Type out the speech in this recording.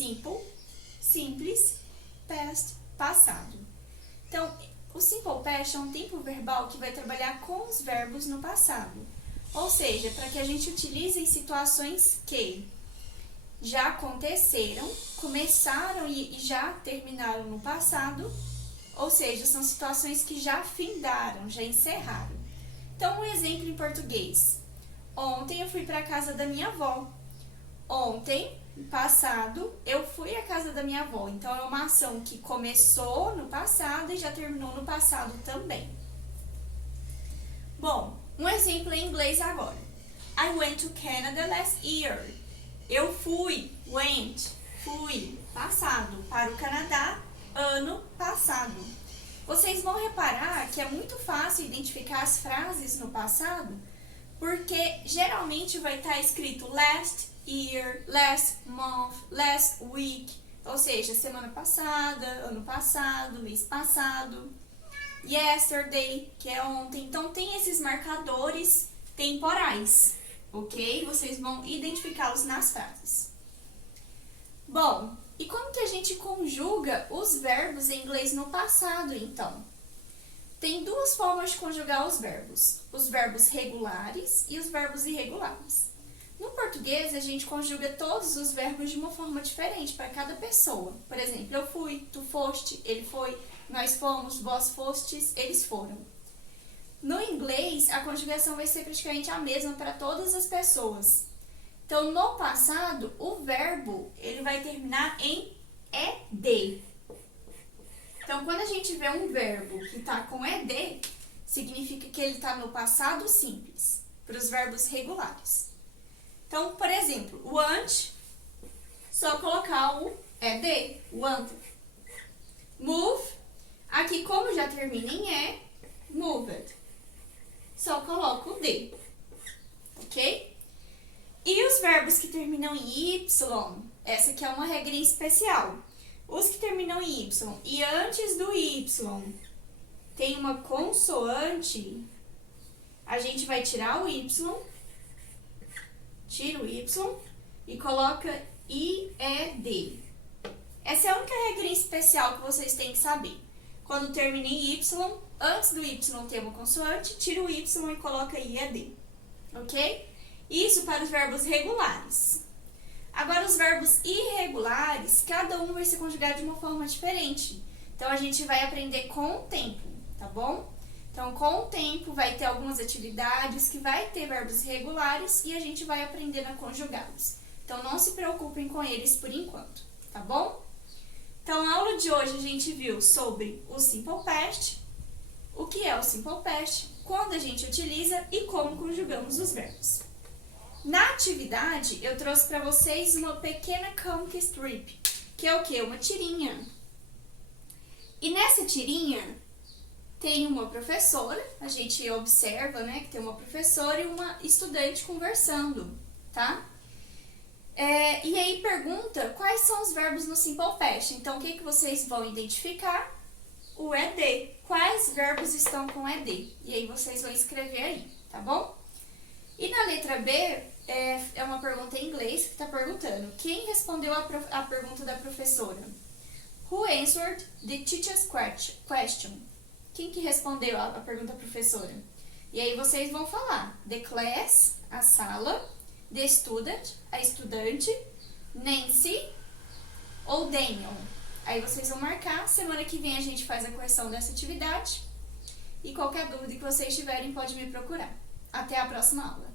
simple, simples, past, passado. Então, o simple past é um tempo verbal que vai trabalhar com os verbos no passado. Ou seja, para que a gente utilize em situações que já aconteceram, começaram e já terminaram no passado, ou seja, são situações que já findaram, já encerraram. Então, um exemplo em português. Ontem eu fui para a casa da minha avó. Ontem, passado, eu fui à casa da minha avó. Então, é uma ação que começou no passado e já terminou no passado também. Bom, um exemplo em inglês agora. I went to Canada last year. Eu fui, fui, passado, para o Canadá, ano passado. Vocês vão reparar que é muito fácil identificar as frases no passado, porque geralmente vai estar escrito last year, last month, last week, ou seja, semana passada, ano passado, mês passado, yesterday, que é ontem. Então, tem esses marcadores temporais, ok? Vocês vão identificá-los nas frases. Bom, e como que a gente conjuga os verbos em inglês no passado, então? Tem duas formas de conjugar os verbos regulares e os verbos irregulares. No português, a gente conjuga todos os verbos de uma forma diferente para cada pessoa. Por exemplo, eu fui, tu foste, ele foi, nós fomos, vós fostes, eles foram. No inglês, a conjugação vai ser praticamente a mesma para todas as pessoas. Então, no passado, o verbo ele vai terminar em ed. Então, quando a gente vê um verbo que está com ed, significa que ele está no passado simples, para os verbos regulares. Então, por exemplo, want, só colocar o ed, want. Move, aqui como já termina em e, moved. Só coloco o d, ok? E os verbos que terminam em y, essa aqui é uma regrinha especial. Os que terminam em y e antes do y tem uma consoante, a gente vai tirar o y, tira o y e coloca ied. Essa é a única regrinha especial que vocês têm que saber. Quando termina em y, antes do y ter uma consoante, tira o y e coloca ied, ok? Isso para os verbos regulares. Agora, os verbos irregulares, cada um vai ser conjugado de uma forma diferente. Então, a gente vai aprender com o tempo, tá bom? Então, com o tempo, vai ter algumas atividades que vai ter verbos irregulares e a gente vai aprendendo a conjugá-los. Então, não se preocupem com eles por enquanto, tá bom? Então, na aula de hoje, a gente viu sobre o Simple Past, o que é o Simple Past, quando a gente utiliza e como conjugamos os verbos. Na atividade, eu trouxe para vocês uma pequena comic strip, que é o quê? Uma tirinha. E nessa tirinha tem uma professora, a gente observa, né, que tem uma professora e uma estudante conversando, tá? E aí pergunta quais são os verbos no Simple Past. Então, o que vocês vão identificar? O ed. Quais verbos estão com ed? E aí vocês vão escrever aí, tá bom? E na letra B, é uma pergunta em inglês que está perguntando: quem respondeu a pergunta da professora? Who answered the teacher's question? Quem que respondeu a pergunta da professora? E aí vocês vão falar: the class, a sala, the student, a estudante, Nancy ou Daniel. Aí vocês vão marcar, semana que vem a gente faz a correção dessa atividade. E qualquer dúvida que vocês tiverem, pode me procurar. Até a próxima aula.